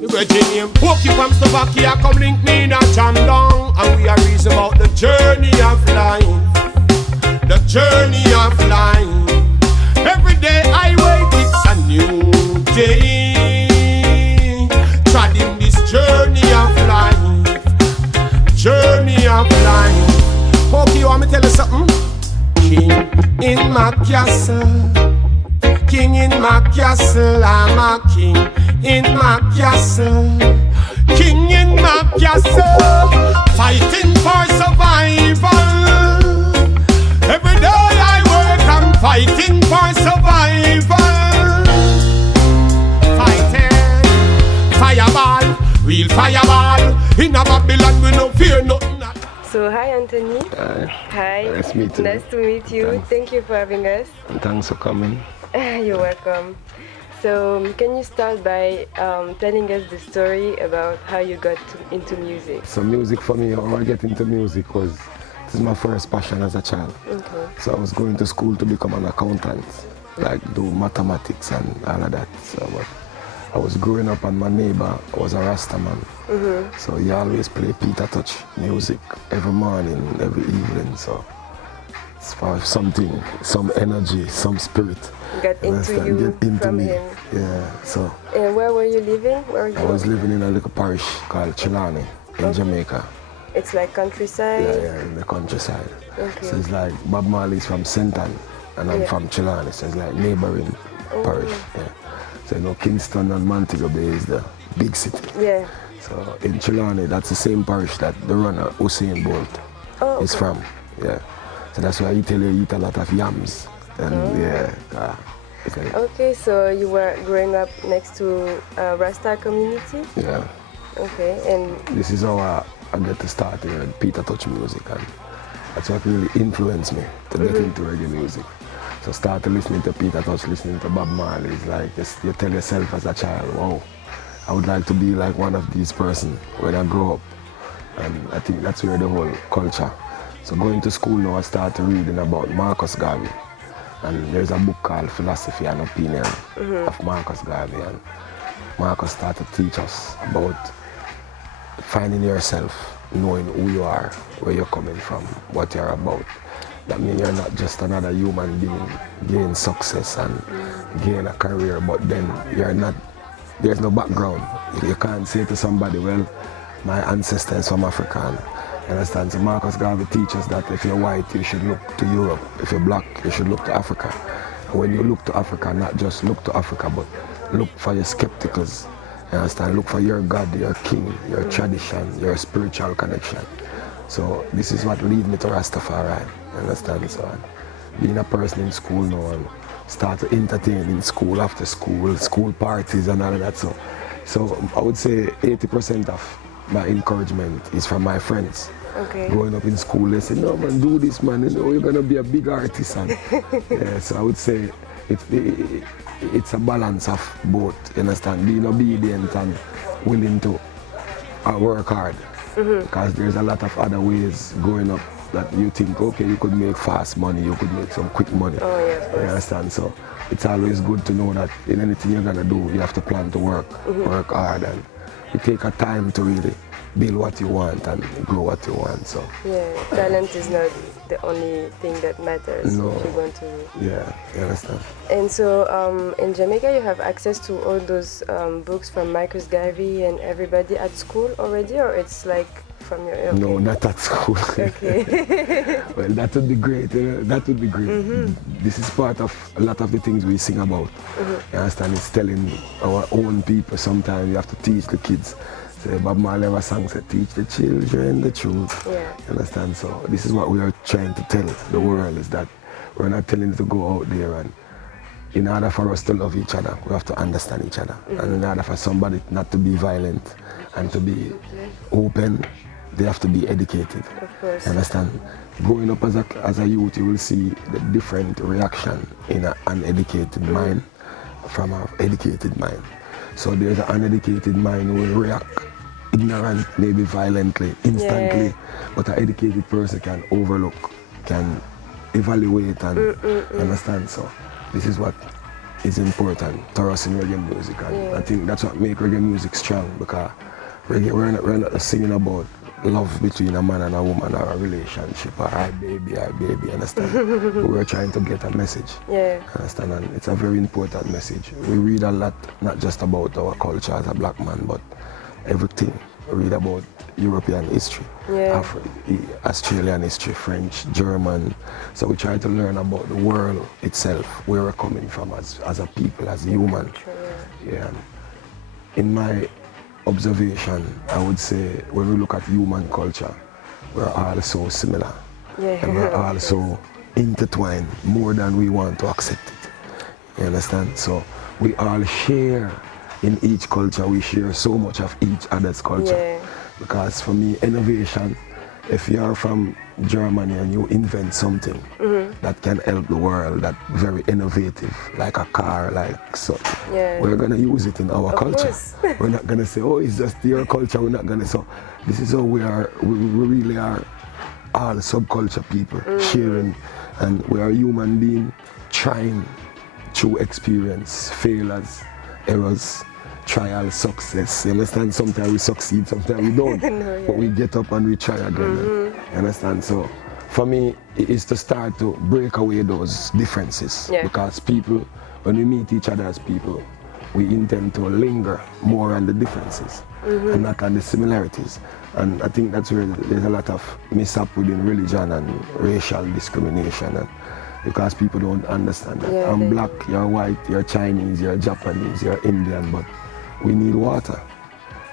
The virgin name Pokey from Slovakia, come link me in a jam down. And we are reason about the journey of life. The journey of life. Every day I wake, it's a new day. Treading this journey of life. Journey of life. Pokey, you want me to tell you something? King in my castle. King in my castle, I'm a king in my castle. King in my castle, fighting for survival. Every day I work, I'm fighting for survival. Fighting, fireball, real fireball. In a Babylon we no fear nothing. So hi Anthony. Hi. Nice to meet you. Nice to meet you. Thanks. Thank you for having us. And thanks for coming. You're welcome. So can you start by telling us the story about how you got into music? So music for me, how I get into music was, this is my first passion as a child. Okay. So I was going to school to become an accountant, like do mathematics and all of that. So but I was growing up and my neighbor was a Rasta man. So he always play Peter Touch music every morning, every evening. So it's for something, some energy, some spirit. Got into you from me. him. Yeah, so. And where were you living? I was living in a little parish called Chilani in Jamaica. It's like countryside? Yeah, in the countryside. Okay. So it's like Bob Marley's from Senton and I'm from Chilani, so it's like neighboring parish. Yeah. So you know Kingston and Montego Bay is the big city. Yeah. So in Chilani, that's the same parish that the runner Usain Bolt is from. Yeah. So that's why he tell you eat a lot of yams. And Okay, so you were growing up next to a Rasta community? Yeah. Okay, and this is how I get to start hearing Peter Touch music, and that's what really influenced me to get into reggae music. So start listening to Peter Touch, listening to Bob Marley. It's like you tell yourself as a child, wow, I would like to be like one of these persons when I grow up. And I think that's where the whole culture. So going to school now, I started reading about Marcus Garvey. And there's a book called Philosophy and Opinion of Marcus Garvey. And Marcus started to teach us about finding yourself, knowing who you are, where you're coming from, what you're about. That means you're not just another human being, gain success and gain a career, but then you're not, there's no background. You can't say to somebody, well, my ancestors from Africa. You understand? So Marcus Garvey teaches that if you're white, you should look to Europe. If you're black, you should look to Africa. And when you look to Africa, not just look to Africa, but look for your skepticals. You understand? Look for your God, your king, your tradition, your spiritual connection. So this is what lead me to Rastafari. You understand? So being a person in school now and start to entertain in school, after school, school parties and all of that. So I would say 80% of my encouragement is from my friends. Okay. Growing up in school, they say, no man, do this man, you know, you're gonna be a big artist. And so I would say it's a balance of both, you understand, being obedient and willing to work hard. Because there's a lot of other ways growing up that you think, okay, you could make fast money, you could make some quick money. Oh, yeah, you understand? So it's always good to know that in anything you're gonna do, you have to plan to work hard, and you take a time to really build what you want and grow what you want. So yeah, talent is not the only thing that matters if you want to. Yeah, you understand. And so in Jamaica, you have access to all those books from Marcus Garvey and everybody at school already, or it's like from your? Okay. No, not at school. Okay. Well, that would be great. That would be great. This is part of a lot of the things we sing about. You understand? It's telling our own people. Sometimes you have to teach the kids. So Bob Marley ever sang, said, teach the children the truth. Yeah. You understand? So this is what we are trying to tell the world, is that we're not telling them to go out there, and in order for us to love each other, we have to understand each other. And in order for somebody not to be violent and to be open, they have to be educated. Of course. You understand? Growing up as a youth, you will see the different reaction in an uneducated mind from an educated mind. So there's an uneducated mind who will react ignorant, maybe violently, instantly, but an educated person can overlook, can evaluate and understand. So this is what is important to us in reggae music, and I think that's what makes reggae music strong, because reggae, we're not singing about love between a man and a woman, or a relationship, or I baby, understand? We're trying to get a message, understand? And it's a very important message. We read a lot, not just about our culture as a black man, but everything. We read about European history, Australian history, French, German. So we try to learn about the world itself, where we're coming from as a people, as a human. Yeah. In my observation, I would say when we look at human culture, we're all so similar. And we're all so intertwined, more than we want to accept it. You understand? So we all share. In each culture, we share so much of each other's culture. Because for me, innovation, if you are from Germany and you invent something that can help the world, that's very innovative, like a car, like so, we're going to use it in our culture. We're not going to say, oh, it's just your culture. We're not going to. So this is how we are. We really are all subculture people sharing, and we are human beings trying through experience, failures, errors, trial, success. You understand? Sometimes we succeed, sometimes we don't. But we get up and we try again. You understand? So for me, it is to start to break away those differences. Because people, when we meet each other as people, we intend to linger more on the differences and not on the similarities. And I think that's where there's a lot of mishap within religion and racial discrimination. And because people don't understand that. I'm black, you're white, you're Chinese, you're Japanese, you're Indian, but we need water,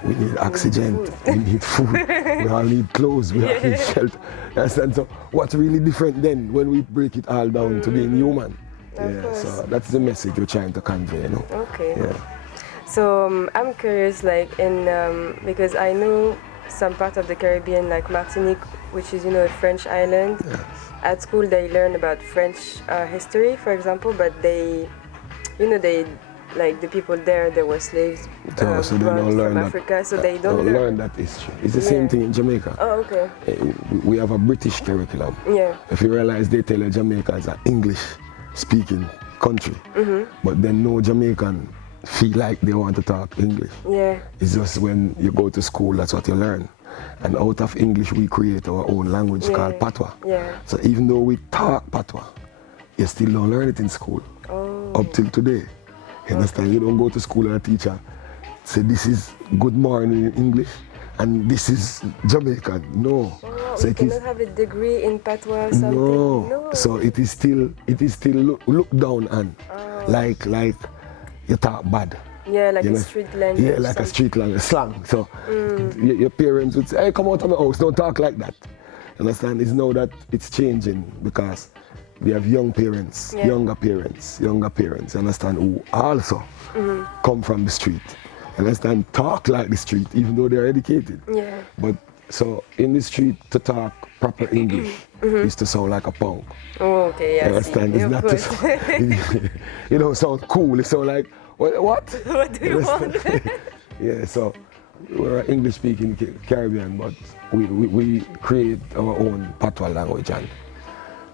we need oxygen, we need food, we all need clothes, we all need shelter. Understand? So what's really different then when we break it all down to being human? So that's the message we're trying to convey, you know? So I'm curious, like because I know some part of the Caribbean, like Martinique, which is, you know, a French island. At school they learn about French history, for example, but they, you know, like the people there, they were slaves so they don't learn from that, Africa, so they don't learn that history. It's the same thing in Jamaica. Oh, okay. We have a British curriculum. If you realize, they tell you Jamaica is an English-speaking country, but then no Jamaican feel like they want to talk English. It's just when you go to school, that's what you learn. And out of English, we create our own language called Patois. So even though we talk Patois, you still don't learn it in school. Up till today. You understand? You don't go to school and a teacher say this is good morning in English and this is Jamaican. No. So you cannot have a degree in Patois or something? No. So it is still looked down on. Like you talk bad. Like a street language. Like a street language, slang. So your parents would say, hey, come out of my house, don't talk like that. You understand? It's now that it's changing, because we have young parents, younger parents, you understand, who also come from the street. You understand? Talk like the street, even though they're educated. But so in the street, to talk proper English is to sound like a punk. You understand? It's not to sound, you know, sound cool. It sound like, what? What do you want? So we're an English-speaking Caribbean, but we create our own Patois language, and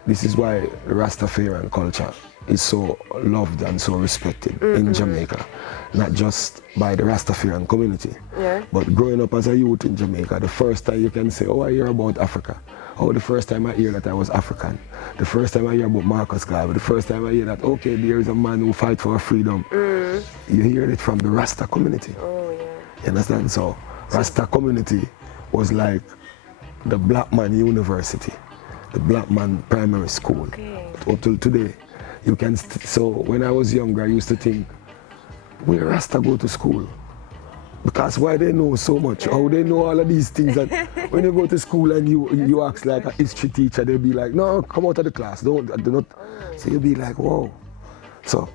this is why Rastafarian culture is so loved and so respected in Jamaica, not just by the Rastafarian community, but growing up as a youth in Jamaica, the first time you can say, oh, I hear about Africa. Oh, the first time I hear that I was African. The first time I hear about Marcus Garvey. The first time I hear that, okay, there is a man who fights for freedom. You hear it from the Rasta community. You understand? So Rasta community was like the black man university, the black man primary school. Up till today, you can. So when I was younger, I used to think, where Rasta go to school? Because why they know so much? How they know all of these things? That when you go to school and you ask like a history teacher, they'll be like, no, come out of the class, do not. So you'll be like, whoa. So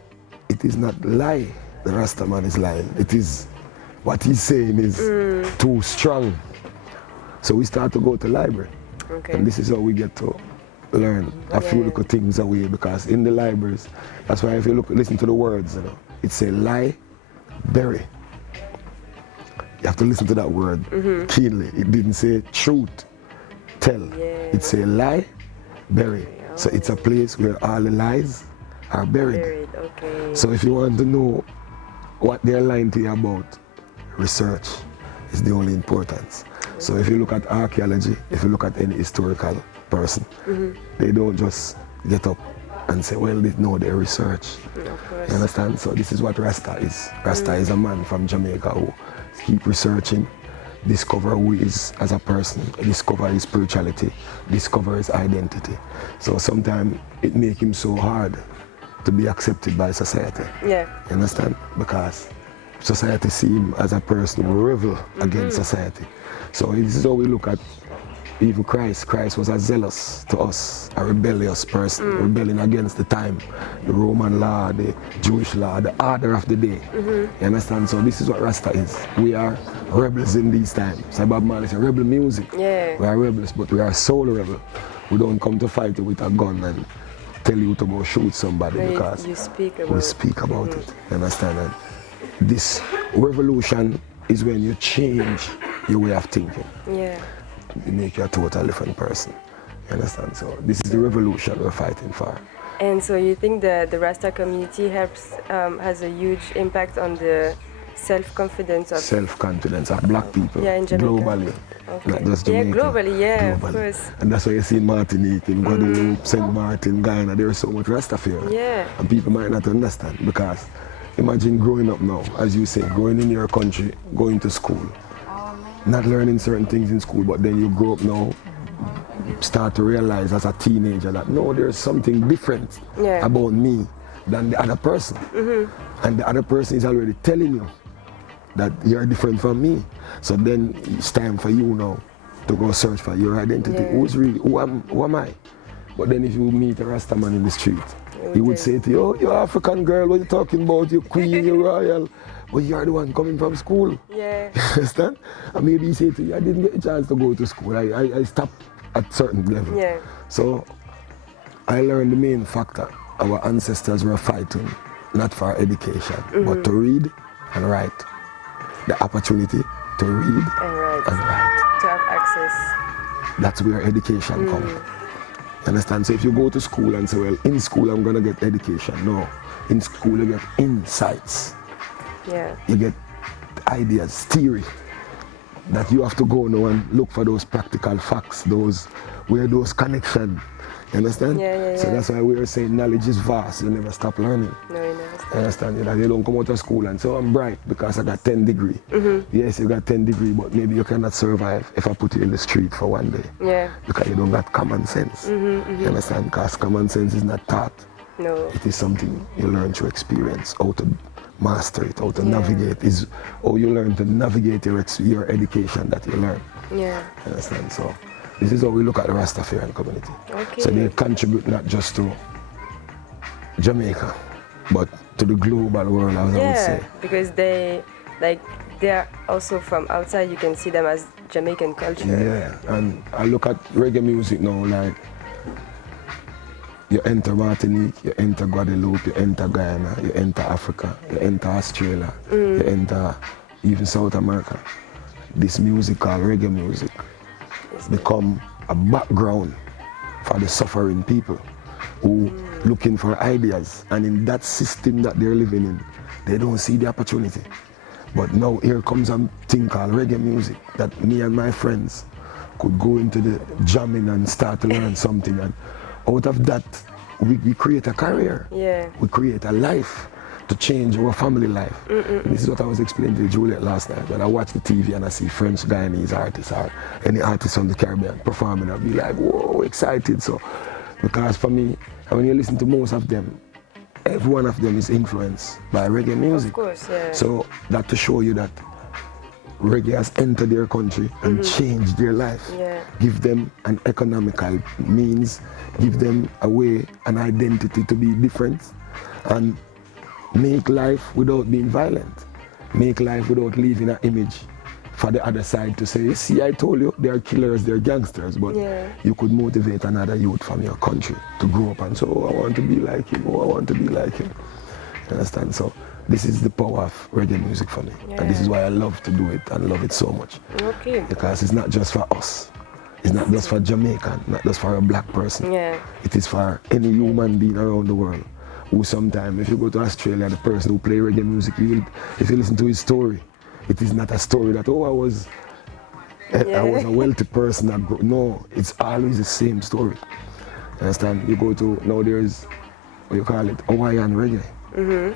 it is not lie. The Rasta man is lying. It is what he's saying is too strong. So we start to go to library, and this is how we get to learn a few little things away. Because in the libraries, that's why if you listen to the words, you know, it say lie, bury. You have to listen to that word keenly. It didn't say truth, tell. It said lie, bury. So it's a place where all the lies are buried. Okay. So if you want to know what they're lying to you about, research is the only importance. So if you look at archaeology, if you look at any historical person, they don't just get up and say, well, they research. Of course. You understand? So this is what Rasta is. Rasta is a man from Jamaica who keep researching, discover who he is as a person, discover his spirituality, discover his identity. So sometimes it makes him so hard to be accepted by society. Yeah. You understand? Because society see him as a person who rebel against society. So this is how we look at even Christ. Christ was a zealous to us, a rebellious person, rebelling against the time, the Roman law, the Jewish law, the order of the day. You understand? So this is what Rasta is. We are rebels in these times. So Bob Marley said, rebel music. Yeah. We are rebels, but we are soul rebel. We don't come to fight you with a gun and tell you to go shoot somebody, No, because you speak about we speak about it. You understand? And this revolution is when you change your way of thinking. Yeah. You make you a total different person. You understand? So this is the revolution we're fighting for. And so you think that the Rasta community has a huge impact on the self-confidence of Self-confidence of black people, in Jamaica. globally, Okay. not just Yeah, Jamaica. globally, of course. And that's why you see in Martinique, in Guadeloupe, St. Martin, Guyana, there is so much Rastafarian. Yeah. And people might not understand, because imagine growing up now, as you say, growing in your country, going to school, not learning certain things in school, but then you grow up now, start to realize as a teenager that no, there's something different about me than the other person. And the other person is already telling you that you're different from me. So then it's time for you now to go search for your identity. Who am I? But then if you meet a Rasta man in the street, he would say to you, oh, you're African girl, what are you talking about? You're queen, you're royal. But you're the one coming from school. Yeah. You understand? And maybe he say to you, I didn't get a chance to go to school. I stopped at certain level. Yeah. So I learned the main factor. Our ancestors were fighting not for education, but to read and write. The opportunity to read and write. To have access. That's where education comes. You understand? So if you go to school and say, well, in school I'm going to get education. No. In school you get insights. Yeah. You get ideas, theory, that you have to go now and look for those practical facts, those connections. You understand? Yeah. So that's why we are saying knowledge is vast. You never stop learning. No, you never stop. You understand? That you don't come out of school and say, oh, I'm bright because I got 10 degree. Yes, you got 10 degree, but maybe you cannot survive if I put you in the street for one day. Yeah. Because you don't got common sense. You understand? Because common sense is not taught. No. It is something you learn through experience, how to master it, how to navigate. Is how you learn to navigate your education that you learn. Yeah. You understand? So this is how we look at the Rastafarian community. Okay. So they contribute not just to Jamaica, but to the global world, as I would say. Because they're also from outside. You can see them as Jamaican culture. Yeah, and I look at reggae music now, like you enter Martinique, you enter Guadeloupe, you enter Guyana, you enter Africa, you enter Australia, you enter even South America. This music called reggae music become a background for the suffering people who looking for ideas, and in that system that they're living in, they don't see the opportunity. But now here comes a thing called reggae music that me and my friends could go into the jamming and start to learn something, and out of that we create a career. Yeah. We create a life to change our family life. This is what I was explaining to Juliet last night. When I watch the TV and I see French Guyanese artists or any artists from the Caribbean performing, I'll be like, whoa, excited. So, because for me, and when you listen to most of them, every one of them is influenced by reggae music. Of course, yeah. So that to show you that reggae has entered their country and changed their life. Yeah. Give them an economical means, give them a way, an identity to be different, and make life without being violent. Make life without leaving an image for the other side to say, see, I told you, they're killers, they're gangsters, but you could motivate another youth from your country to grow up and say, oh, I want to be like him, oh, I want to be like him. You understand? So this is the power of reggae music for me. And this is why I love to do it and love it so much. Okay. Because it's not just for us. It's not just for Jamaican, not just for a black person. Yeah. It is for any human being around the world who sometimes, if you go to Australia, the person who play reggae music, if you listen to his story, it is not a story that, oh, I was a wealthy person that grew. No, it's always the same story. You understand? You go to, now there's, what you call it, Hawaiian reggae.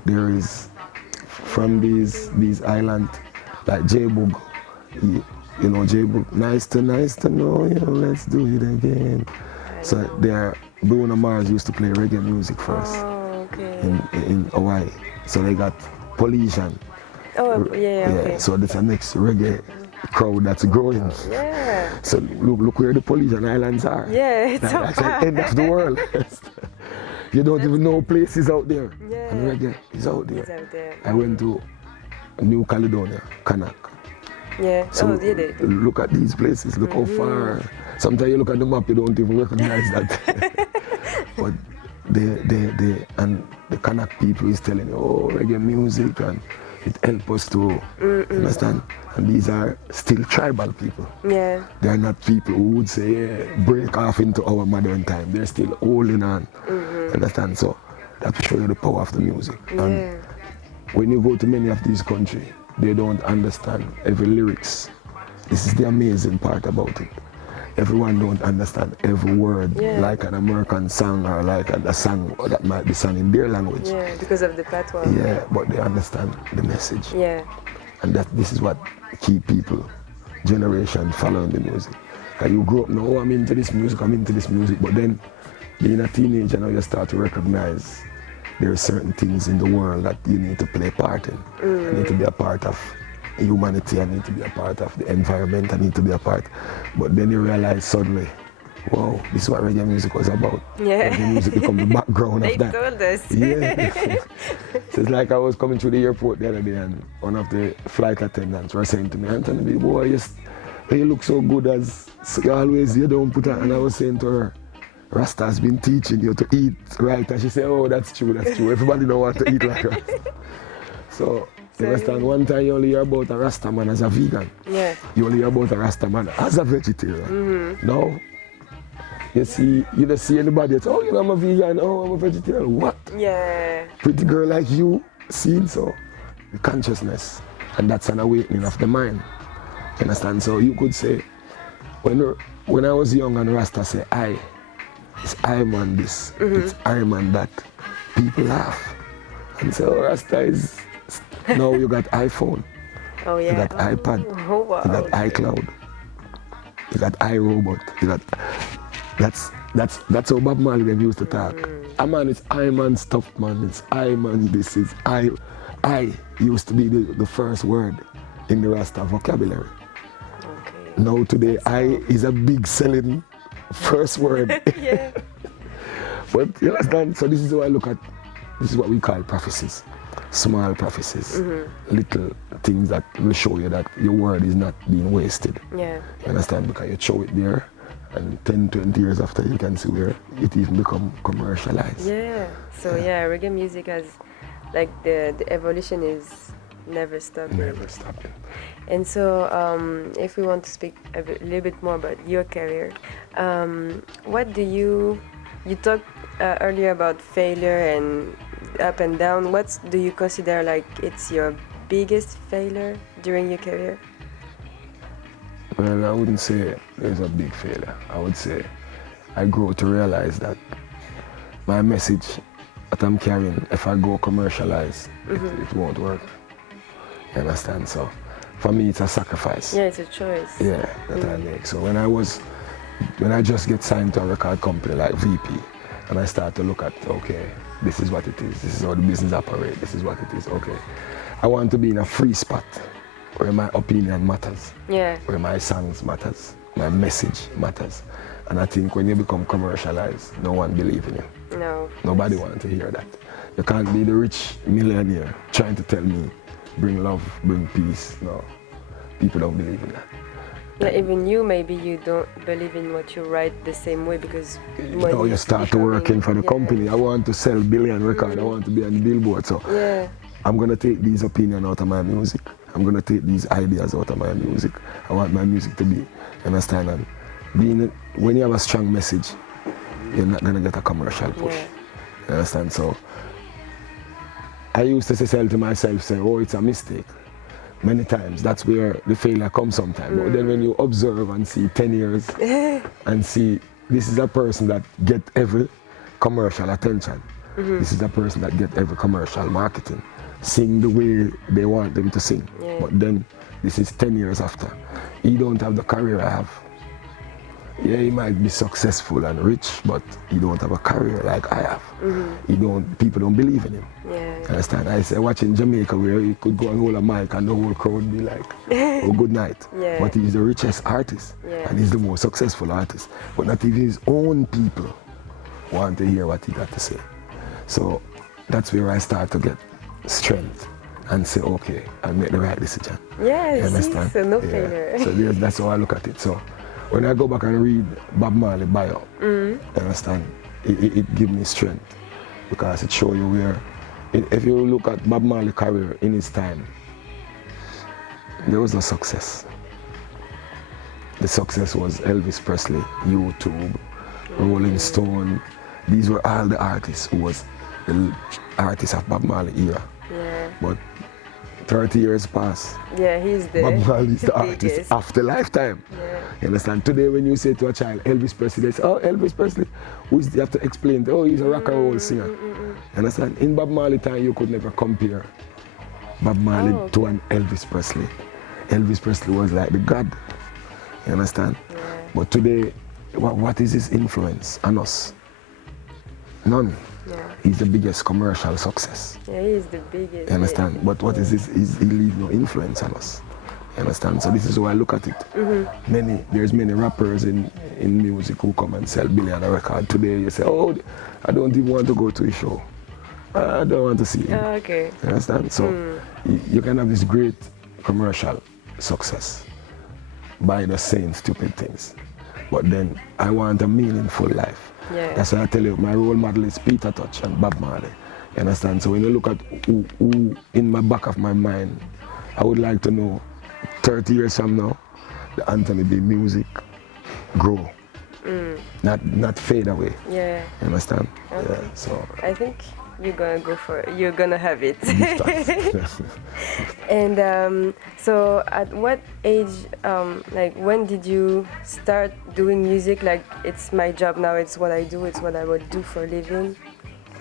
There is, from these islands, like J-Boog, you know J-Boog, nice to know you, let's do it again. So Bruno Mars used to play reggae music first in Hawaii. So they got Polynesian. Okay. So that's the next reggae crowd that's growing. Yeah. So look where the Polynesian islands are. Yeah, it's so That's far. the end of the world. You don't even know places out there. Yeah. And reggae is out there. It's out there. I went to New Caledonia, Connacht. Yeah. So did it? look at these places, look how far. Sometimes you look at the map, you don't even recognize that. But the Kanak people is telling you, oh, reggae music, and it helps us to understand. And these are still tribal people. Yeah. They are not people who would say, yeah, break off into our modern time. They're still holding on. Understand? So that shows you the power of the music. And when you go to many of these countries, they don't understand every lyrics. This is the amazing part about it. Everyone don't understand every word, like an American song or like a song that might be sung in their language. Yeah, because of the patois. Yeah, but they understand the message. Yeah. And this is what keep people, generation following the music. Because you grow up now, oh, I'm into this music, but then being a teenager now you start to recognize there are certain things in the world that you need to play a part in. You need to be a part of humanity, I need to be a part of the environment, I need to be a part. But then you realize suddenly, wow, this is what reggae music was about. Yeah. Reggae music become the background of that. They told us. Yeah. So it's like I was coming through the airport the other day and one of the flight attendants were saying to me, Anthony, boy, you look so good as you don't put on. And I was saying to her, Rasta has been teaching you to eat right. And she said, oh, that's true. Everybody don't want to eat like Rasta. So, you understand, one time you only hear about a Rasta man as a vegan. Yeah. You only hear about a Rasta man as a vegetarian. Now, you don't see anybody that's, oh, you know, I'm a vegan, oh, I'm a vegetarian. What? Yeah. Pretty girl like you, seen so. The consciousness. And that's an awakening of the mind. You understand? So you could say, when I was young and Rasta say, it's I man this, it's I man that. People laugh. And say, oh, Rasta is, now you got iPhone. Oh yeah. You got iPad. Oh wow. You got iCloud. You got iRobot. You got, that's how Bob Marley them used to talk. A man, it's I man stuff, man. It's I man this, is I used to be the first word in the Rasta vocabulary. Okay. Now today, I is a big selling first word. Yeah. But you understand? So this is how I look at, this is what we call prophecies. Small prophecies. Little things that will show you that your word is not being wasted. Yeah. You understand? Because you show it there and 10, 20 years after you can see where it even become commercialized. Yeah. So yeah, reggae music has, like the evolution is never stopping. Never stopping. And so if we want to speak a little bit more about your career, what do you talked earlier about failure and up and down. What do you consider like it's your biggest failure during your career? Well, I wouldn't say there's a big failure. I would say I grew to realize that my message that I'm carrying, if I go commercialize, it won't work. You understand? So for me, it's a sacrifice. Yeah, it's a choice. Yeah, that I make. So when I just get signed to a record company like VP, and I start to look at, okay, this is what it is. This is how the business operates. This is what it is. Okay, I want to be in a free spot where my opinion matters. Yeah. Where my songs matters, my message matters. And I think when you become commercialized, no one believes in you. No. Nobody wants to hear that. You can't be the rich millionaire trying to tell me, bring love, bring peace. No, people don't believe in that. Yeah, even you, maybe you don't believe in what you write the same way because now you start to working for the company. I want to sell billion record. I want to be on the billboard. So I'm going to take these opinions out of my music. I'm going to take these ideas out of my music. I want my music to be, understand? And when you have a strong message, you're not going to get a commercial push. You understand? So I used to say to myself, say, oh, it's a mistake. Many times, that's where the failure comes sometimes. But then when you observe and see 10 years and see this is a person that get every commercial attention. This is a person that get every commercial marketing. Sing the way they want them to sing. Yeah. But then this is 10 years after. He don't have the career I have. Yeah, he might be successful and rich, but he don't have a career like I have. People don't believe in him. Yeah. Understand? I say watching Jamaica where he could go and hold a mic and the whole crowd be like, oh, good night. Yeah. But he's the richest artist and he's the most successful artist. But not even his own people want to hear what he got to say. So that's where I start to get strength and say, okay, I'll make the right decision. Yeah, You understand? so no failure. So that's how I look at it. So when I go back and read Bob Marley bio, you understand, it gives me strength because it shows you where, if you look at Bob Marley's career in his time, there was no success. The success was Elvis Presley, YouTube, Rolling Stone. These were all the artists who was the artists of Bob Marley era. Yeah. But 30 years pass. Yeah, he's the Bob Marley is the artist biggest. after lifetime. Yeah. You understand? Today when you say to a child, Elvis Presley, they say, oh, Elvis Presley, you have to explain, oh, he's a rock and roll singer. You understand? In Bob Marley time, you could never compare Bob Marley to an Elvis Presley. Elvis Presley was like the god. You understand? Yeah. But today, what is his influence on us? None. Yeah. He's the biggest commercial success. Yeah, he's the biggest. You understand? But what is this? He leave no influence on us. You understand? So this is how I look at it. There's many rappers in music who come and sell billion record. Today you say, oh, I don't even want to go to a show. I don't want to see him. Okay. You understand? So you can have this great commercial success by the saying stupid things. But then I want a meaningful life. Yeah. That's why I tell you, my role model is Peter Tosh and Bob Marley. You understand? So when you look at who in my back of my mind, I would like to know 30 years from now, the Anthony B music grow. Not fade away. Yeah. You understand? Okay. Yeah. So I think you're gonna go for it. You're gonna have it. gift. And so at what age, like when did you start doing music? Like it's my job now, it's what I do, it's what I would do for a living?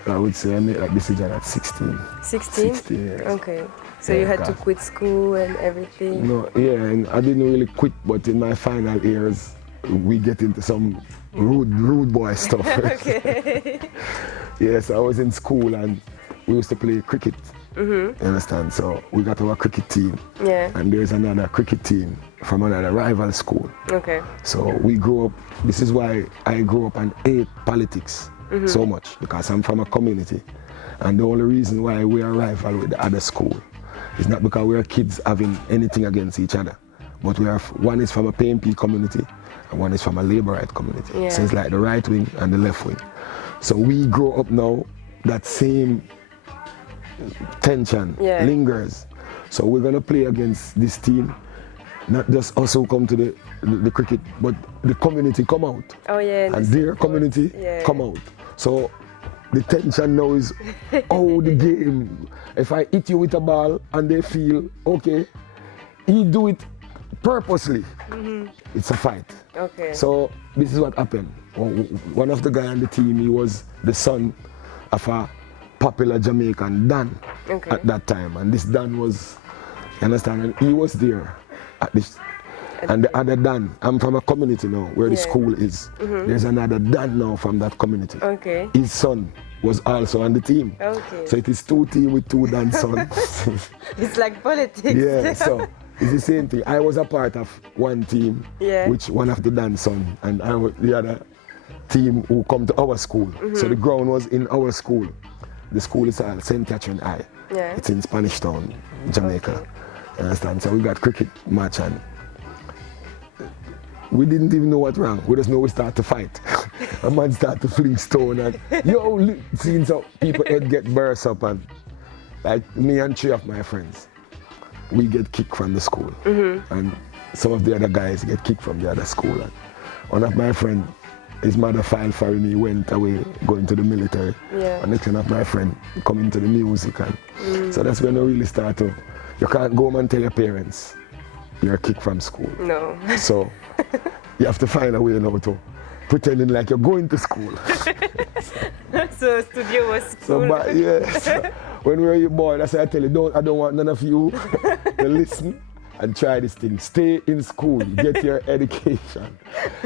I would say I made that decision at 16. 16? 16 years. Okay. So Yeah, you had to God. quit school and everything? No, yeah, and I didn't really quit, but in my final years, we get into some rude boy stuff. Okay. Yes, I was in school and we used to play cricket. You understand? So we got our cricket team, Yeah. and there's another cricket team from another rival school. Okay. So we grew up. This is why I grew up and hate politics so much, because I'm from a community, and the only reason why we are rival with the other school is not because we are kids having anything against each other, but we are. One is from a PMP community, and one is from a Labourite community. Yeah. So it's like the right wing and the left wing. So we grow up now. That same tension lingers. So we're gonna play against this team. Not just us who come to the cricket, but the community come out. Oh yeah. And their community come out. So the tension now is, oh, the game. If I hit you with a ball and they feel, okay, he do it purposely, it's a fight. Okay. So this is what happened. One of the guys on the team, he was the son of a popular Jamaican Dan at that time. And this Dan was, you understand, and he was there at this. And the other Dan, I'm from a community now where the school is. There's another Dan now from that community. Okay. His son was also on the team. Okay. So it is two teams with two Dan sons. It's like politics. Yeah, so it's the same thing. I was a part of one team, which one of the Dan sons, and I was the other team who come to our school. So the ground was in our school. The school is St. Catherine High. Yeah. It's in Spanish Town, Jamaica. You understand? So we got cricket match and we didn't even know what wrong. We just know we start to fight. A man start to fling stone and seeing some people head get burst up, and like me and three of my friends, we get kicked from the school. And some of the other guys get kicked from the other school. And one of my friends his mother filed for him, he went away, going to the military. Yeah. And next thing of my friend coming to the music. And so that's when I really start to, you can't go home and tell your parents you're kicked from school. No. So you have to find a way now to pretending like you're going to school. So studio was school. So, but yes, when we were your boy, that's why I tell you, I don't want none of you to listen and try this thing. Stay in school, get your education.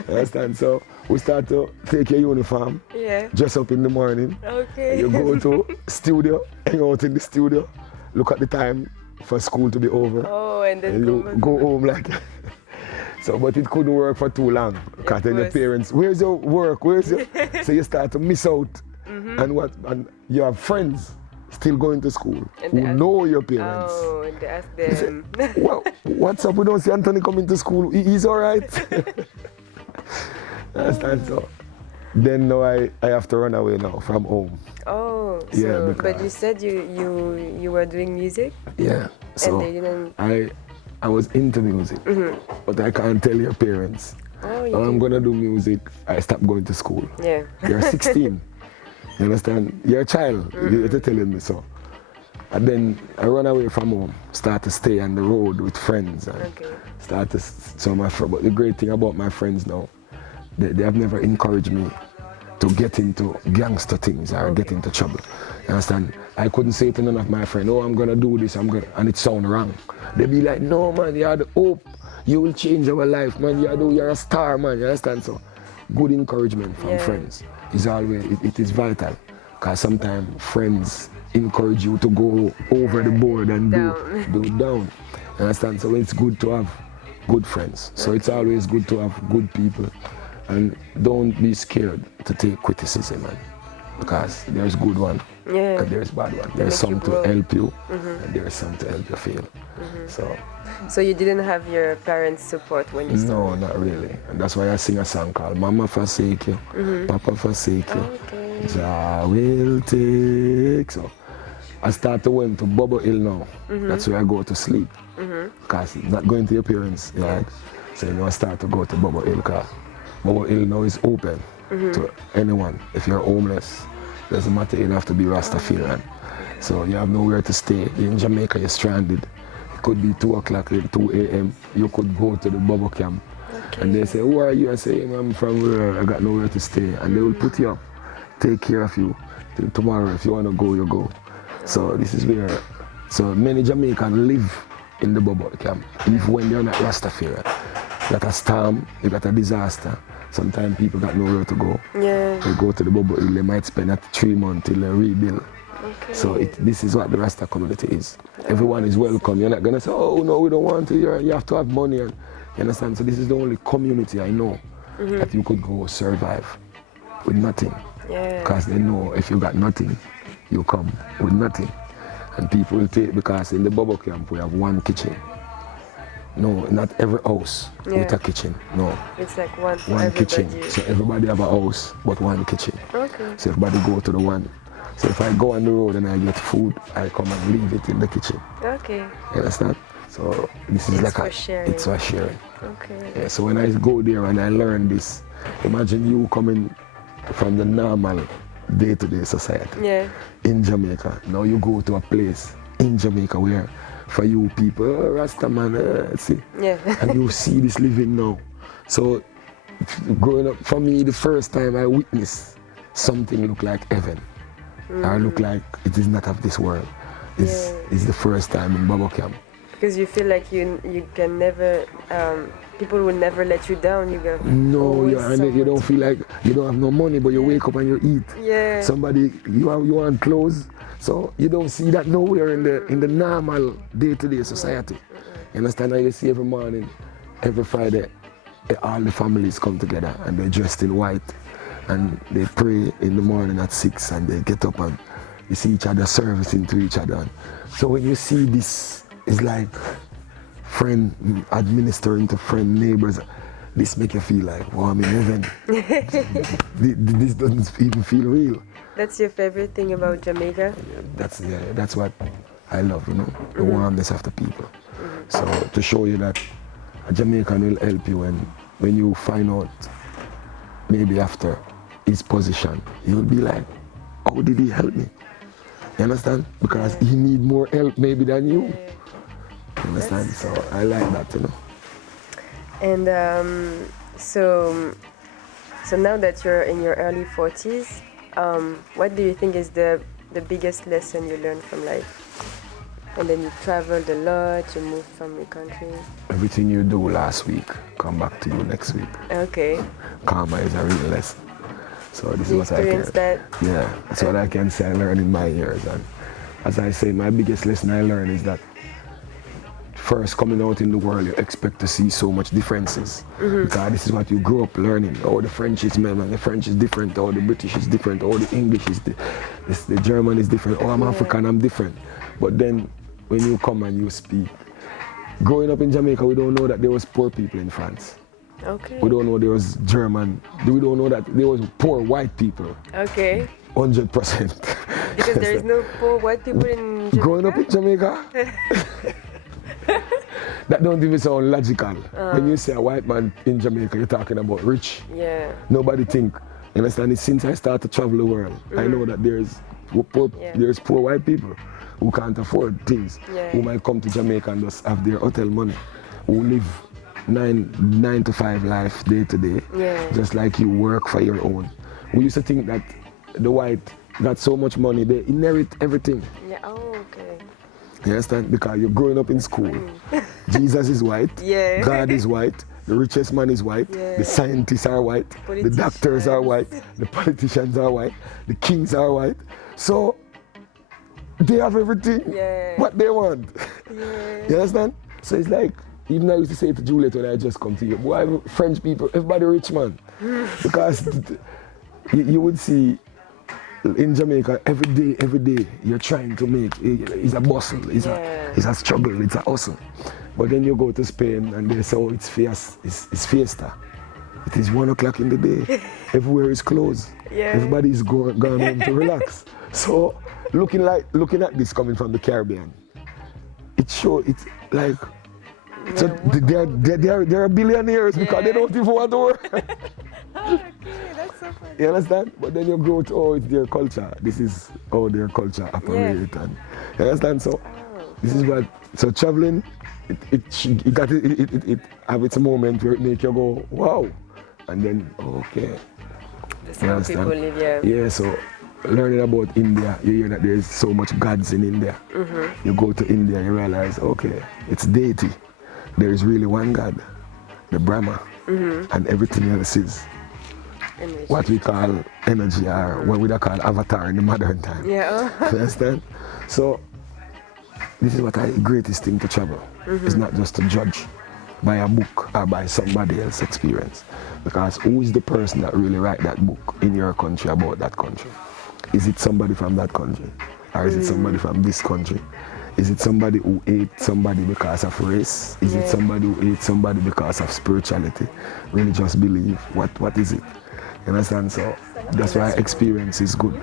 You understand? So we start to take your uniform, dress up in the morning. Okay. You go to studio, hang out in the studio, look at the time for school to be over. Oh, and then you go home like. So, but it couldn't work for too long. Because then your parents, where's your work? Where's your? So you start to miss out. And you have friends still going to school who know your parents. Oh, and they ask them. Say, well, what's up? We don't see Anthony coming to school. He's all right. Understand? So then now I have to run away now from home. Oh, so, but you said you were doing music? Yeah. So and they didn't. I was into music, but I can't tell your parents. Oh, I'm gonna do music. I stopped going to school. Yeah. You're 16. You understand? You're a child. You're telling me so. And then I run away from home, start to stay on the road with friends, and start to but the great thing about my friends now, they have never encouraged me to get into gangster things or get into trouble. You understand? I couldn't say to none of my friends, oh, I'm gonna do this, and it sound wrong. They be like, no man, you have the hope, you will change our life, man, you're a star, man, you understand? So good encouragement from friends is always, it is vital. Because sometimes friends encourage you to go over the board and do down. You understand? So it's good to have good friends. So it's always good to have good people. And don't be scared to take criticism, man. Because there's good one and there's bad one. There's some to help you and there's some to help you fail. So you didn't have your parents' support when you started? No, not really. And that's why I sing a song called Mama forsake you, Papa forsake you, Jah will take. So I start to went to Bubble Hill now. That's where I go to sleep. Because not going to your parents, right? So I start to go to Bubble Hill because Bubble Hill now is open to anyone. If you're homeless, doesn't matter, you don't have to be Rastafarian. So you have nowhere to stay. You're in Jamaica, you're stranded. It could be 2 o'clock, 2 a.m. You could go to the bubble camp. And they say, who are you? I say, I'm from where, I got nowhere to stay. And they will put you up, take care of you till tomorrow. If you want to go, you go. So this is where, so many Jamaicans live in the bubble camp, even when they're not Rastafarian. You got a storm, you got a disaster. Sometimes people got nowhere to go. Yeah. They go to the bubble, they might spend 3 months till they rebuild. So this is what the Rasta community is. Everyone is welcome. You're not gonna say, oh no, we don't want to. You have to have money. And, you understand? So this is the only community I know that you could go survive with nothing. Because they know if you got nothing, you come with nothing. And people will take, because in the bubble camp we have 1 kitchen. No, not every house with a kitchen. No. It's like one kitchen. So everybody have a house, but 1 kitchen. So everybody go to the one. So if I go on the road and I get food, I come and leave it in the kitchen. Okay. You understand? So this is for sharing. It's for sharing. Okay. Yeah, so when I go there and I learn this, imagine you coming from the normal day-to-day society in Jamaica. Now you go to a place in Jamaica where for you people, Rasta man, see, and you see this living now. So growing up, for me, the first time I witnessed something look like heaven. I look like it is not of this world. It's the first time in Bubble Camp. Because you feel like you can never, people will never let you down. You go. No, you don't feel like you don't have no money, but you wake up and you eat. Yeah. Somebody, you want clothes, so you don't see that nowhere in the normal day-to-day society. You understand? How you see every morning, every Friday, all the families come together and they're dressed in white. And they pray in the morning at 6 and they get up and you see each other servicing to each other. So when you see this, it's like friend administering to friend, neighbors. This make you feel like, wow, I'm in heaven. This doesn't even feel real. That's your favorite thing about Jamaica? That's what I love, the warmness of the people. So to show you that a Jamaican will help you when you find out maybe after his position, he would be like, how did he help me? You understand? Because he need more help maybe than you. You understand? So I like that, you know. And so now that you're in your early 40s, what do you think is the biggest lesson you learned from life? And then you traveled a lot, you moved from your country. Everything you do last week, come back to you next week. Okay. Karma is a real lesson. So this You is what I can. that? Yeah, that's what I can say I learned in my years. And as I say, my biggest lesson I learned is that first coming out in the world, you expect to see so much differences. Because this is what you grew up learning. Oh, the French is man, the French is different. Oh, the British is different. Oh, the English is the German is different. Oh, I'm African, I'm different. But then when you come and you speak, growing up in Jamaica, we don't know that there was poor people in France. Okay. We don't know there was German. We don't know that there was poor white people. Okay. 100%. Because there is no poor white people in Jamaica? Growing up in Jamaica? That don't even sound logical. When you say a white man in Jamaica, you're talking about rich. Yeah. Nobody think. You understand? It's since I started to travel the world, I know that there's poor white people who can't afford things, who might come to Jamaica and just have their hotel money, who live 9 to 5 life day to day, just like you work for your own. We used to think that the white got so much money, they inherit everything. Yeah. Oh, okay. You understand? Because you're growing up in school. Jesus is white. Yeah. God is white. The richest man is white. The scientists are white. The doctors are white. The politicians are white. The kings are white. So they have everything what they want. You understand? So it's like, even I used to say to Juliet when I just come to you, boy, French people, everybody rich man. Because you would see in Jamaica every day you're trying to make, it's a bustle, it's a struggle, it's a hustle. But then you go to Spain and they say, oh, it's fiesta. It is 1 o'clock in the day. Everywhere is closed. Everybody's gone home to relax. So looking at this coming from the Caribbean, it's like, so they're billionaires because they don't even want to work. Okay, that's so funny. You understand? But then you grow to, oh, it's their culture. This is how their culture operates. And you understand? So this is what, so traveling, it have its moment where it make you go, wow. And then, okay. That's how people live, Yeah, so learning about India, you hear that there's so much gods in India. You go to India, you realize, okay, it's deity. There is really one God, the Brahma, and everything else is what we call energy, or what we call avatar in the modern time. Yeah. You understand? So this is what the greatest thing to travel. It's not just to judge by a book or by somebody else's experience. Because who is the person that really write that book in your country about that country? Is it somebody from that country? Or is it somebody from this country? Is it somebody who ate somebody because of race? Is it somebody who ate somebody because of spirituality? Religious belief? What is it? You understand? So that's why experience is good.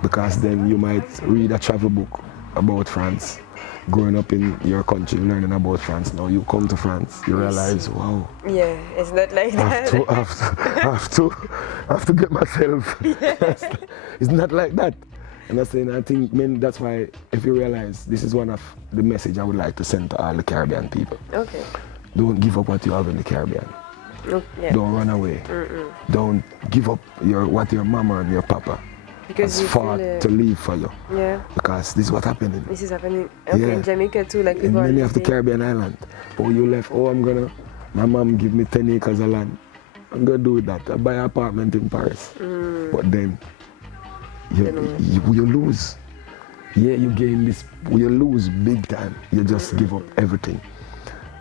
Because then you might read a travel book about France. Growing up in your country, learning about France. Now you come to France, you realize, wow. Yeah, it's not like that. I have to get myself. It's not like that. And I think that's why, if you realize, this is one of the message I would like to send to all the Caribbean people. Okay. Don't give up what you have in the Caribbean. Don't run away. Don't give up what your mama and your papa has fought to leave for you. Yeah. Because this is what happening. This is happening in Jamaica too, like in many of the Caribbean islands. Oh, you left, my mom give me 10 acres of land. I'm gonna do that. I buy an apartment in Paris. But then you lose. Yeah, you gain this, you lose big time. You just give up everything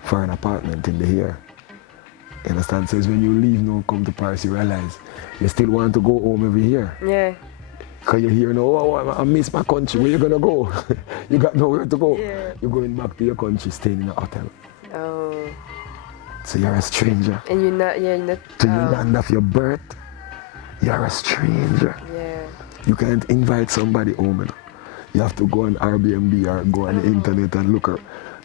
for an apartment in the here. You understand? So it's when you leave now, come to Paris, you realize you still want to go home every year. Yeah. Because you hear now, oh, I miss my country. Where you gonna go? You got nowhere to go. Yeah. You're going back to your country, staying in a hotel. Oh. So you're a stranger. And you're not to your land of your birth, you're a stranger. Yeah. You can't invite somebody home. You have to go on Airbnb or go on the internet and look at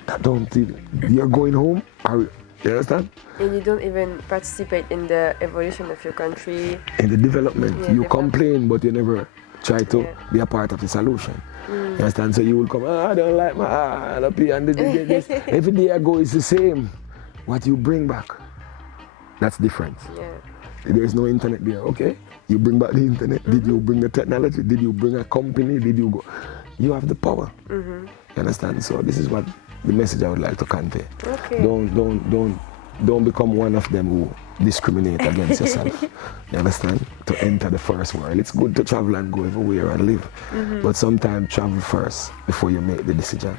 that. You're going home, or You understand? And you don't even participate in the evolution of your country. In the development. Yeah, You complain, but you never try to be a part of the solution. You understand? So you will come, I don't like my and this. Every day I go, it's the same. What you bring back, that's different. Yeah. There's no internet there, okay? You bring back the internet. Did you bring the technology? Did you bring a company? Did you go? You have the power. You understand? So this is what the message I would like to convey. Okay. Don't become one of them who discriminate against yourself. You understand? To enter the first world. It's good to travel and go everywhere and live. But sometimes travel first before you make the decision.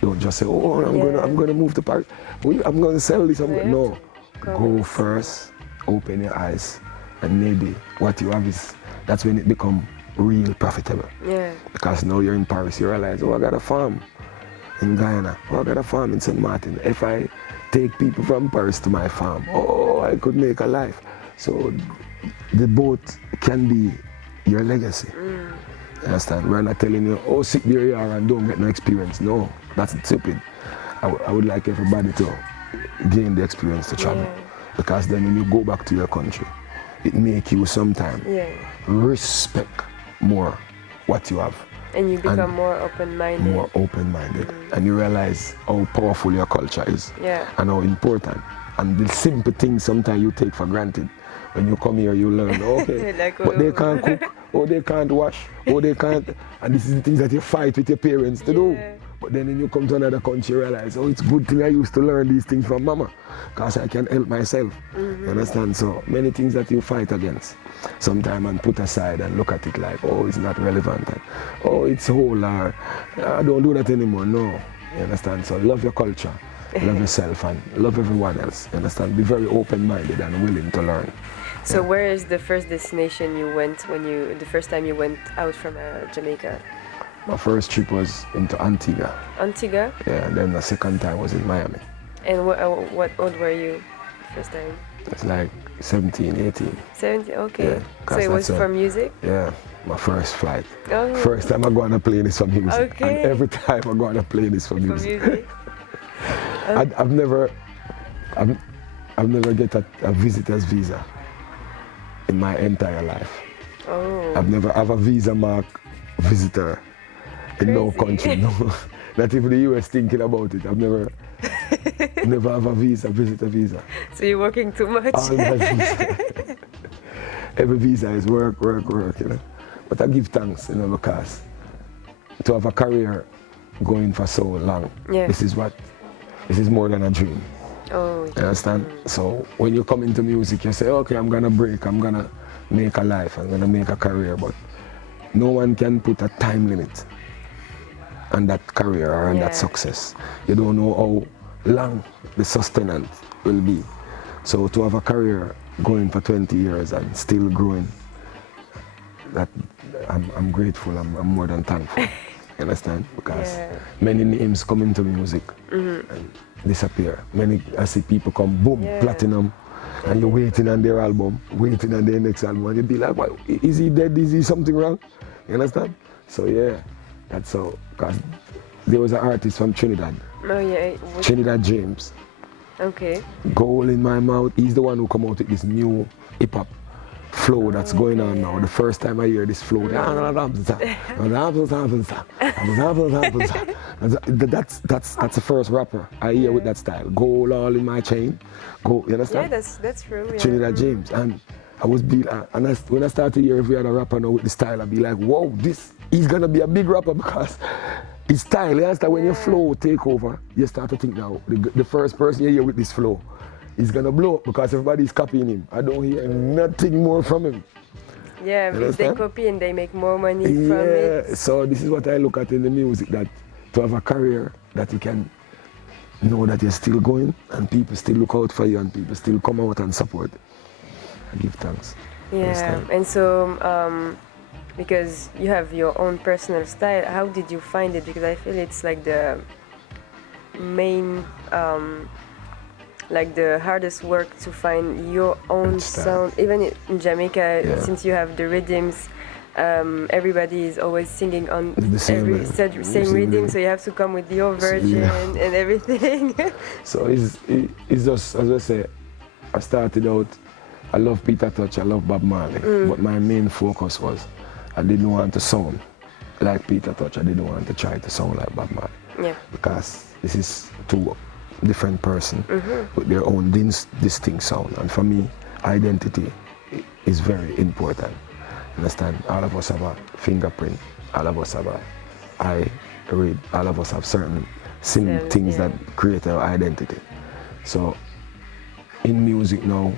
Don't just say, oh, I'm gonna move to Paris. I'm gonna sell this. No. Go first, open your eyes, and maybe what you have is, that's when it become real profitable. Yeah. Because now you're in Paris, you realize, oh, I got a farm in Guyana. Oh, I got a farm in St. Martin. If I take people from Paris to my farm, oh, I could make a life. So the boat can be your legacy. You understand? We're not telling you, oh, sit there you are and don't get no experience. No, that's stupid. I would like everybody to gain the experience to travel. Because then when you go back to your country, it make you sometimes respect more what you have. And you become more open-minded. More open-minded. And you realize how powerful your culture is. And how important. And the simple things sometimes you take for granted. When you come here, you learn, okay, like, but they can't cook, or they can't wash, or they can't, and this is the things that you fight with your parents to do. But then when you come to another country, you realize, oh, it's a good thing I used to learn these things from mama, because I can help myself. You understand? So many things that you fight against, sometimes and put aside and look at it like, oh, it's not relevant, and, oh, it's whole, or I don't do that anymore. No, you understand? So love your culture, love yourself, and love everyone else. You understand? Be very open-minded and willing to learn. So where is the first destination you went the first time you went out from Jamaica? My first trip was into Antigua. Antigua? Yeah, and then the second time was in Miami. And what old were you first time? It's like 17, 18. 17, okay. Yeah, so it was for music? Yeah, my first flight. Oh. First time I go on a plane is for music. Okay. And every time I go on a plane is for music. For music? I've never get a visitor's visa in my entire life. Oh. I've never have a visa mark visitor in no country. No, not even the US thinking about it. I've never have a visitor visa. So you're working too much. All my visa. Every visa is work, you know. But I give thanks, you know, because to have a career going for so long, this is more than a dream. Oh, you understand? So when you come into music, you say, okay, I'm gonna break, I'm gonna make a life, I'm gonna make a career, but no one can put a time limit on that career or on that success. You don't know how long the sustenance will be. So to have a career going for 20 years and still growing, that I'm grateful, I'm more than thankful. You understand? Because many names come into music and disappear. I see people come, boom, platinum, and you're waiting on their album, waiting on their next album, and you be like, well, is he dead? Is he something wrong? You understand? So that's how, because there was an artist from Trinidad. Oh yeah. Trinidad James. Okay. Gold in my mouth. He's the one who come out with this new hip-hop flow that's going on now. The first time I hear this flow, that's the first rapper I hear with that style. Gold all in my chain. Go, you understand? Yeah, that's true. Yeah. Trinidad James, and when I start to hear every other rapper now with the style, I be like, whoa, he's gonna be a big rapper because his style. You understand? When your flow take over, you start to think now the first person you hear with this flow, he's gonna blow up because everybody's copying him. I don't hear nothing more from him. Yeah, if they copy and they make more money from it. Yeah, so this is what I look at in the music, that to have a career that you can know that you're still going and people still look out for you and people still come out and support. I give thanks. Yeah, and so because you have your own personal style, how did you find it? Because I feel it's like the main like the hardest work to find your own sound, even in Jamaica, since you have the rhythms, everybody is always singing on The same, same reading, so you have to come with your version and everything. So it's just, as I say, I started out, I love Peter Tosh, I love Bob Marley, but my main focus was I didn't want to sound like Peter Tosh, I didn't want to try to sound like Bob Marley. Yeah. Because this is two different person with their own distinct sound, and for me, identity is very important. Understand? All of us have a fingerprint, all of us have a eye read, all of us have certain things that create our identity. So in music now,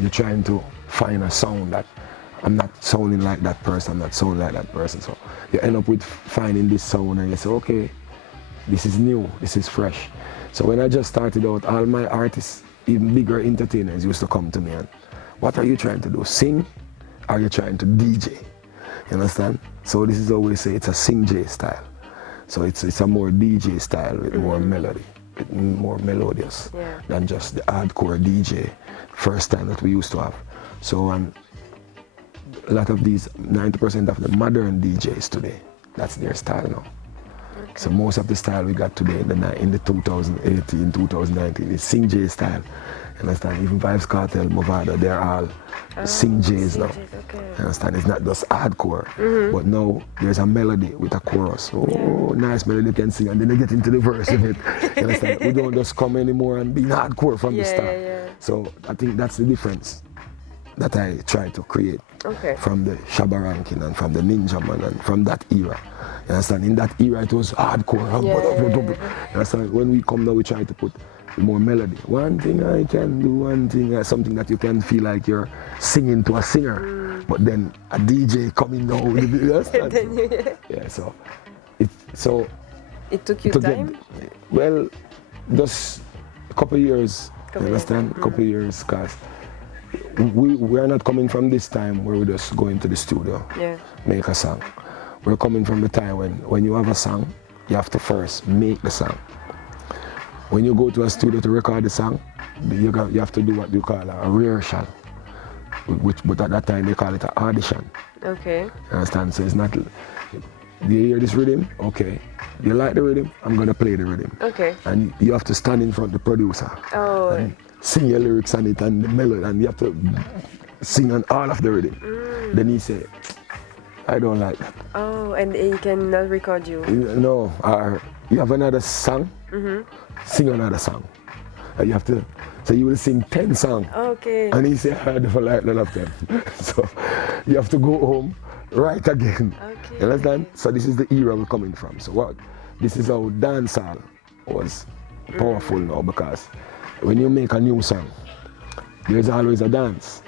you're trying to find a sound that I'm not sounding like that person, I'm not sounding like that person. So you end up with finding this sound and you say, okay, this is new, this is fresh. So when I just started out, all my artists, even bigger entertainers, used to come to me and, what are you trying to do? Sing? Or are you trying to DJ? You understand? So this is always say it's a sing-J style. So it's a more DJ style with more melody, with more melodious than just the hardcore DJ first time that we used to have. So a lot of these, 90% of the modern DJs today, that's their style now. Okay. So most of the style we got today in the 2018, 2019 is sing-J style. You understand? Even Vibes Cartel, Movado, they're all sing-Js now. Okay. You understand? It's not just hardcore, but now there's a melody with a chorus. Oh, nice melody, you can sing, and then they get into the verse of it. You understand? We don't just come anymore and be hardcore from the start. So I think that's the difference that I try to create from the Shabba Rankin and from the Ninja Man and from that era. You understand? In that era it was hardcore. You understand? When we come now, we try to put more melody. One thing I can do, one thing, something that you can feel like you're singing to a singer, but then a DJ coming down with the, you understand? So it took you time? Well, just a couple of years, you understand? A couple of years, because we're not coming from this time where we just go into the studio, make a song. We're coming from the time when you have a song, you have to first make the song. When you go to a studio to record the song, you have to do what you call a rehearsal, but at that time they call it an audition. Okay. You understand? So it's not, do you hear this rhythm? Okay. You like the rhythm? I'm going to play the rhythm. Okay. And you have to stand in front of the producer and sing your lyrics on it and the melody, and you have to sing on all of the rhythm. Then he say, I don't like that. Oh, and he cannot record you? No, you have another song, sing another song. And you have to, so you will sing 10 songs. Okay. And he say, I don't like none of them. So you have to go home, write again. Okay. You understand? So this is the era we're coming from. So this is how dancehall was powerful now, because when you make a new song, there's always a dance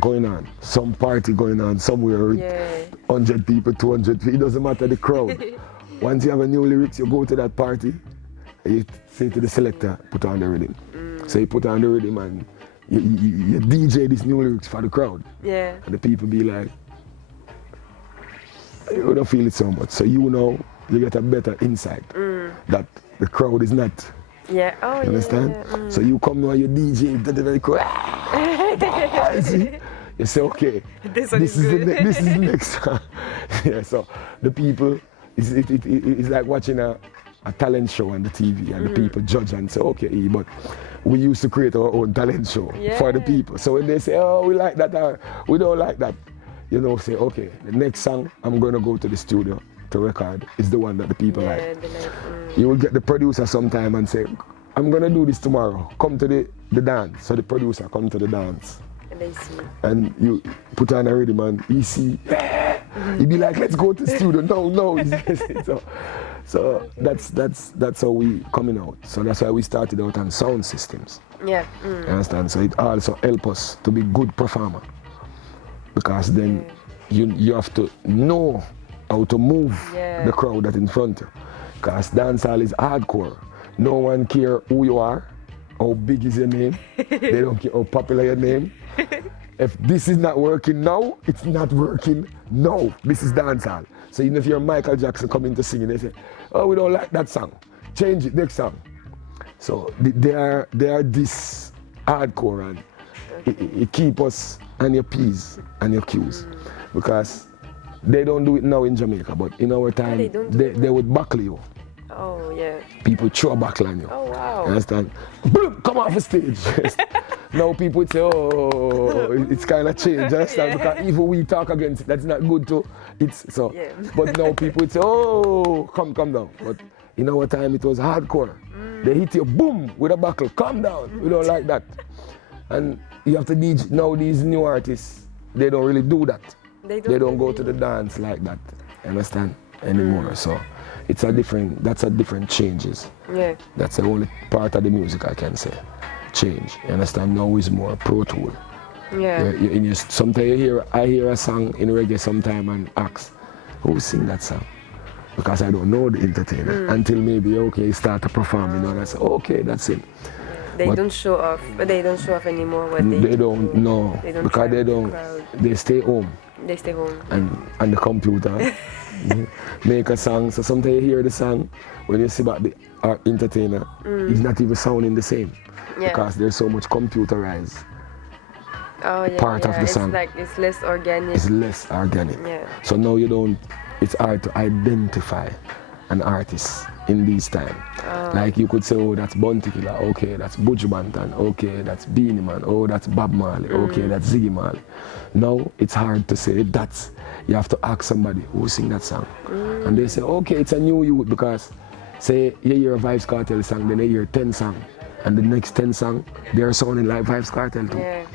going on. Some party going on somewhere with 100 people, 200 people. It doesn't matter the crowd. Once you have a new lyrics, you go to that party and you say to the selector, put on the rhythm. So you put on the rhythm and you DJ these new lyrics for the crowd. Yeah. And the people be like, you don't feel it so much. So you know, you get a better insight that the crowd is not. Yeah, oh you understand? So you come now, you DJ, you say, okay, this is the next song. Yeah, so the people, it's like watching a talent show on the TV, and the people judge and say, okay, but we used to create our own talent show for the people. So when they say, oh, we like that, or we don't like that, you know, say, okay, the next song I'm going to go to the studio to record is the one that the people like. You will get the producer sometime and say, I'm going to do this tomorrow, come to the dance. So the producer come to the dance. And they see. And you put on a rhythm and he see, he'd be like, let's go to the studio. No. So that's how we coming out. So that's why we started out on sound systems. Yeah. You understand? So it also helps us to be good performer. Because then you have to know how to move the crowd that in front of you. Because dancehall is hardcore. No one care who you are, how big is your name. They don't care how popular your name. If this is not working now, it's not working now. This is dancehall. So even if you're Michael Jackson coming to sing, they say, oh, we don't like that song. Change it, next song. So they are this hardcore, and it keep us on your P's and your Q's. Because They don't do it now in Jamaica, but in our time, they would buckle you. Oh, yeah. People throw a buckle on you. Oh, wow. You understand? Boom, come off the stage. Now people would say, oh, it's kind of changed. You understand? Yeah. Because even we talk against it, that's not good too. It's so. Yeah. But now people would say, oh, come down. But in our time, it was hardcore. They hit you, boom, with a buckle. Calm down. We don't like that. And you have to teach now these new artists. They don't really do that. They don't go to the dance like that. Understand? Anymore. So that's a different changes. Yeah. That's the only part of the music I can say. Change. You understand? Now is more Pro Tool. Yeah. Sometimes I hear a song in reggae sometime and ask, who sing that song? Because I don't know the entertainer until maybe start to perform, and I say, okay, that's it. They don't show off, but they don't show off anymore what they don't know. Because they stay home. They stay home. And the computer make a song. So sometimes you hear the song, when you see about the entertainer, it's not even sounding the same. Yeah. Because there's so much computerized part of the song. It's less organic. It's less organic. Yeah. So now it's hard to identify an artist in these times. Like you could say, oh, that's Bounty Killer, okay, that's Buju Banton, okay, that's Beanie Man, oh, that's Bob Marley, okay, that's Ziggy Marley. Now it's hard to say that's, you have to ask somebody who sing that song. And they say, okay, it's a new youth, because say you hear a Vybz Kartel song, then you hear 10 songs, and the next 10 songs, they're sounding like Vybz Kartel too. Yeah.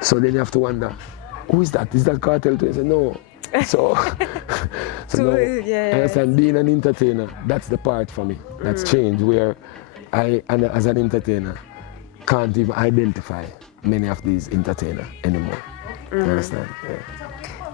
So then you have to wonder, who is that? Is that Kartel too? You say, no. So now, and being an entertainer, that's the part for me. That's changed, where I, as an entertainer, can't even identify many of these entertainers anymore. You understand? Yeah.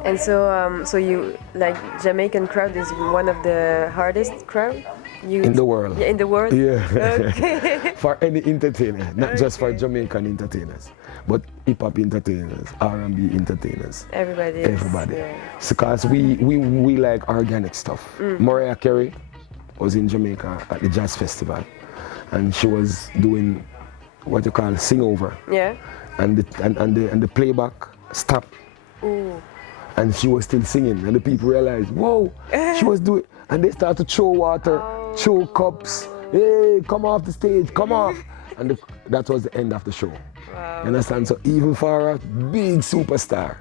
And so you, like, Jamaican crowd is one of the hardest crowd? In the world. Yeah, in the world? Yeah. Okay. For any entertainer, not just for Jamaican entertainers, but hip-hop entertainers, R&B entertainers. Everybody. Yeah. Because we like organic stuff. Mariah Carey was in Jamaica at the Jazz Festival, and she was doing what you call sing-over. Yeah. And the playback stopped. Ooh. And she was still singing, and the people realized, whoa, she was doing, and they started to throw water, throw cups, hey, come off the stage, come off. And that was the end of the show. Wow. You understand? So even for a big superstar,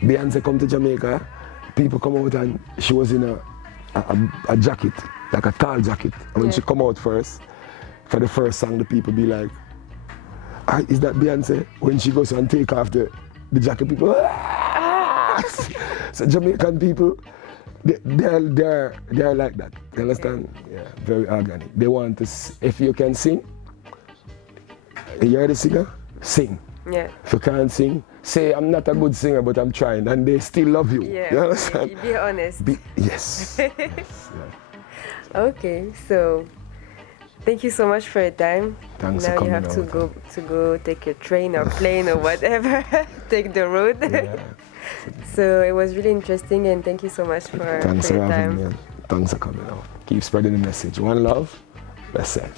Beyonce come to Jamaica, people come out, and she was in a jacket, like a tall jacket. And when she come out first, for the first song, the people be like, is that Beyonce? When she goes and take off the jacket, people, So Jamaican people, they're like that. You understand? Yeah, very organic. They want to, if you can sing, you're the singer, sing. Yeah. If you can't sing, say I'm not a good singer, but I'm trying, and they still love you. Yeah. You understand? Be honest. Yes. Yes. Yeah. Okay, so thank you so much for your time. Thanks now for coming. Now you have to go take your train or plane or whatever, take the road. Yeah. So it was really interesting, and thank you so much for your time. Thanks for having me. Thanks for coming out. Keep spreading the message. One love. That's it.